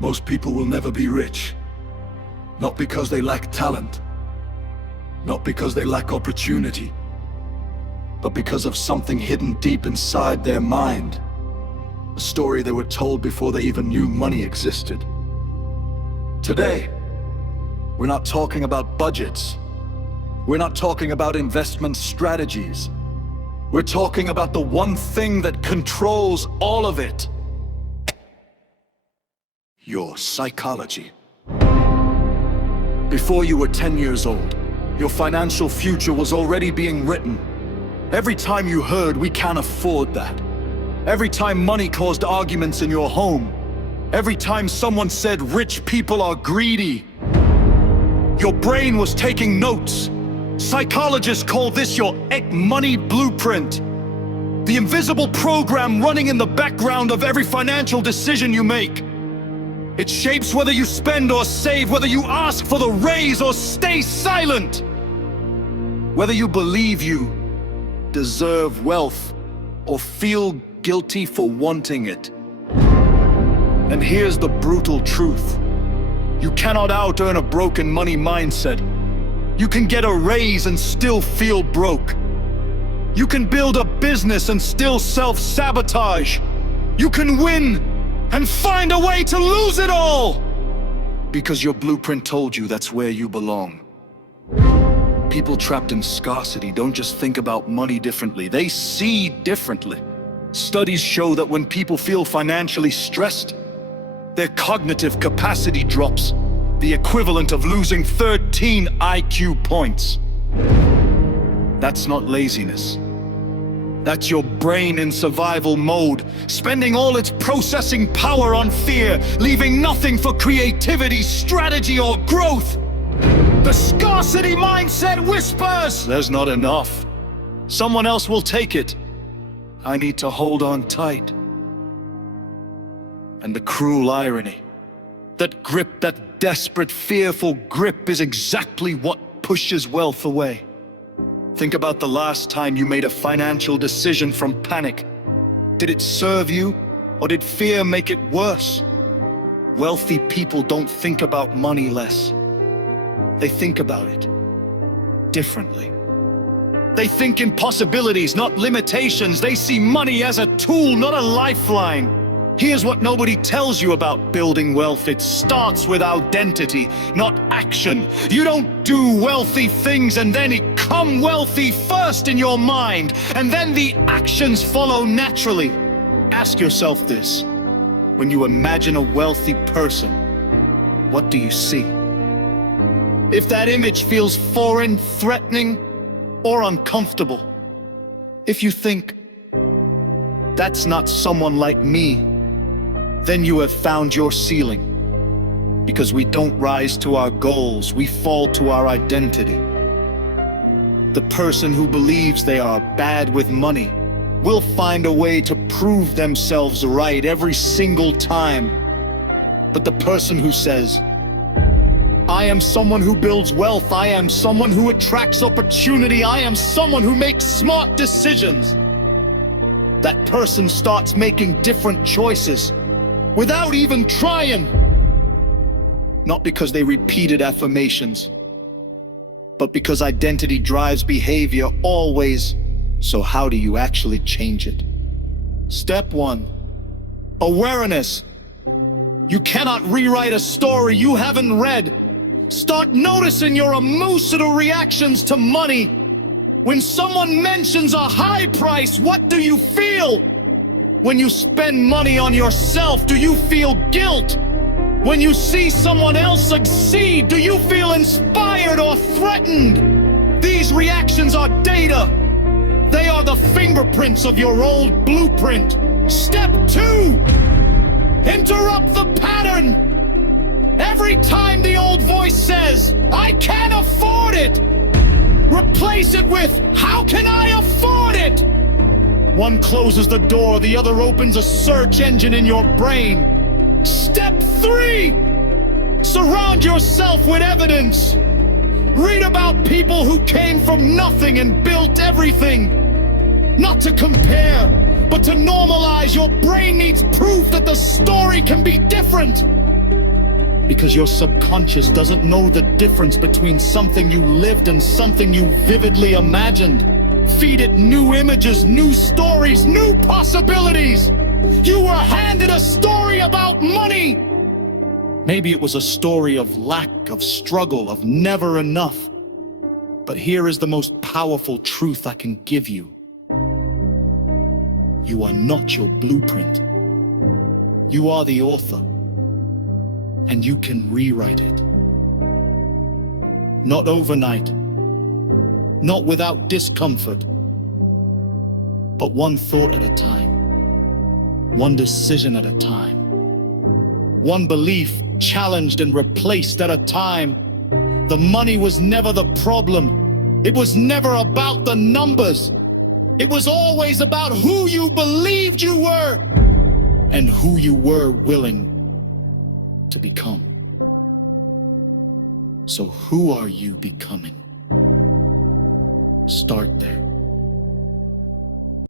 Most people will never be rich. Not because they lack talent. Not because they lack opportunity. But because of something hidden deep inside their mind. A story they were told before they even knew money existed. Today, we're not talking about budgets. We're not talking about investment strategies. We're talking about the one thing that controls all of it. Your psychology. Before you were 10 years old, your financial future was already being written. Every time you heard, "We can't afford that." Every time money caused arguments in your home. Every time someone said rich people are greedy. Your brain was taking notes. Psychologists call this your money blueprint. The invisible program running in the background of every financial decision you make. It shapes whether you spend or save, whether you ask for the raise or stay silent. Whether you believe you deserve wealth or feel guilty for wanting it. And here's the brutal truth. You cannot out-earn a broken money mindset. You can get a raise and still feel broke. You can build a business and still self-sabotage. You can win and find a way to lose it all! Because your blueprint told you that's where you belong. People trapped in scarcity don't just think about money differently, they see differently. Studies show that when people feel financially stressed, their cognitive capacity drops, the equivalent of losing 13 IQ points. That's not laziness. That's your brain in survival mode, spending all its processing power on fear, leaving nothing for creativity, strategy, or growth. The scarcity mindset whispers, "There's not enough. Someone else will take it. I need to hold on tight." And the cruel irony, that grip, that desperate, fearful grip is exactly what pushes wealth away. Think about the last time you made a financial decision from panic. Did it serve you, or did fear make it worse? Wealthy people don't think about money less. They think about it differently. They think in possibilities, not limitations. They see money as a tool, not a lifeline. Here's what nobody tells you about building wealth. It starts with identity, not action. You don't do wealthy things and then become wealthy first in your mind, and then the actions follow naturally. Ask yourself this. When you imagine a wealthy person, what do you see? If that image feels foreign, threatening, or uncomfortable, if you think, "That's not someone like me," then you have found your ceiling. Because we don't rise to our goals, we fall to our identity. The person who believes they are bad with money will find a way to prove themselves right every single time. But the person who says, "I am someone who builds wealth, I am someone who attracts opportunity, I am someone who makes smart decisions," that person starts making different choices without even trying. Not because they repeated affirmations, but because identity drives behavior always. So how do you actually change it? Step 1, awareness. You cannot rewrite a story you haven't read. Start noticing your emotional reactions to money. When someone mentions a high price, what do you feel? When you spend money on yourself, do you feel guilt? When you see someone else succeed, do you feel inspired or threatened? These reactions are data. They are the fingerprints of your old blueprint. Step 2, interrupt the pattern. Every time the old voice says, "I can't afford it," replace it with, "How can I afford it?" One closes the door, the other opens a search engine in your brain. Step 3, surround yourself with evidence. Read about people who came from nothing and built everything. Not to compare, but to normalize. Your brain needs proof that the story can be different. Because your subconscious doesn't know the difference between something you lived and something you vividly imagined. Feed it new images, new stories, new possibilities. You were handed a story about money. Maybe it was a story of lack, of struggle, of never enough. But here is the most powerful truth I can give you. You are not your blueprint. You are the author. And you can rewrite it. Not overnight. Not without discomfort. But one thought at a time. One decision at a time. One belief challenged and replaced at a time. The money was never the problem. It was never about the numbers. It was always about who you believed you were and who you were willing to become. So who are you becoming? Start there.